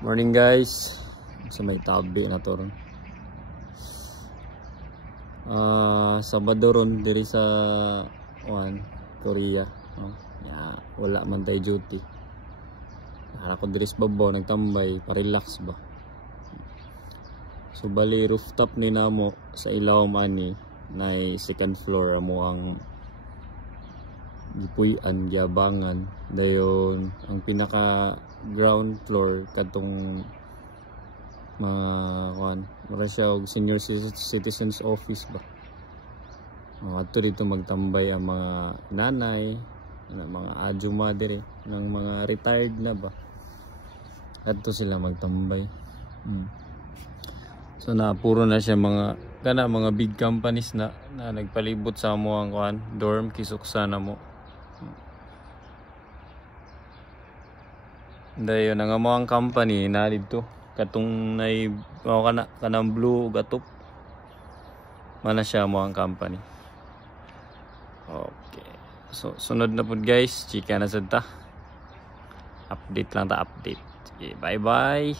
Morning guys, sa may tabi na to ron. Sabado ron diri sa Korea. Wala man tayo duty. Ako diri sa babaw nagtambay, pa-relax ba. So bali rooftop ni namo sa ilawom ani na second floor amo ang gipuy-an giabangan dayon ang pinaka ground floor katong mga mura siya og senior citizens office ba. Ato dito magtambay ang mga nanay, mga adjuma dire ng mga retired na ba. Ato sila magtambay. So puro na siya mga big companies na nagpalibot sa amo ang dorm kisuksa na mo. Dayon ang amo ang company na dito katong nay kanang blue gatop mana siya mo ang company. Okay, so sunod na pud guys, chika na sad ta, update lang ta, update. Okay, bye bye.